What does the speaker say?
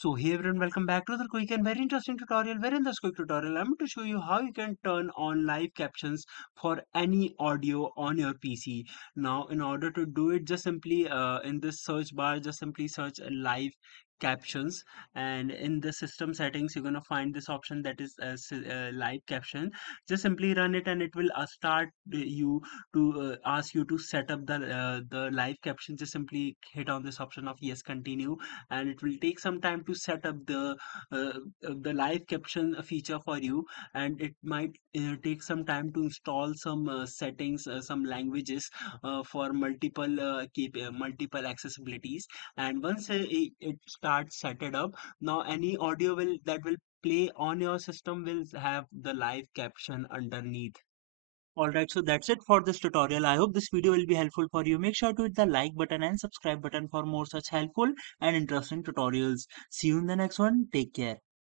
So hey everyone, welcome back to the quick and very interesting tutorial. Where in this quick tutorial, I'm going to show you how you can turn on live captions for any audio on your PC. Now, in order to do it, just simply in this search bar, just simply search live captions, and in the system settings you're going to find this option that is live caption. Just simply run it and it will start you to ask you to set up the live caption. Just simply hit on this option of yes, continue, and it will take some time to set up the live caption feature for you, and it might take some time to install some settings, some languages for multiple accessibilities. And once it starts set it up, now any audio will play on your system will have the live caption underneath. Alright, so that's it for this tutorial. I hope this video will be helpful for you. Make sure to hit the like button and subscribe button for more such helpful and interesting tutorials. See you in the next one. Take care.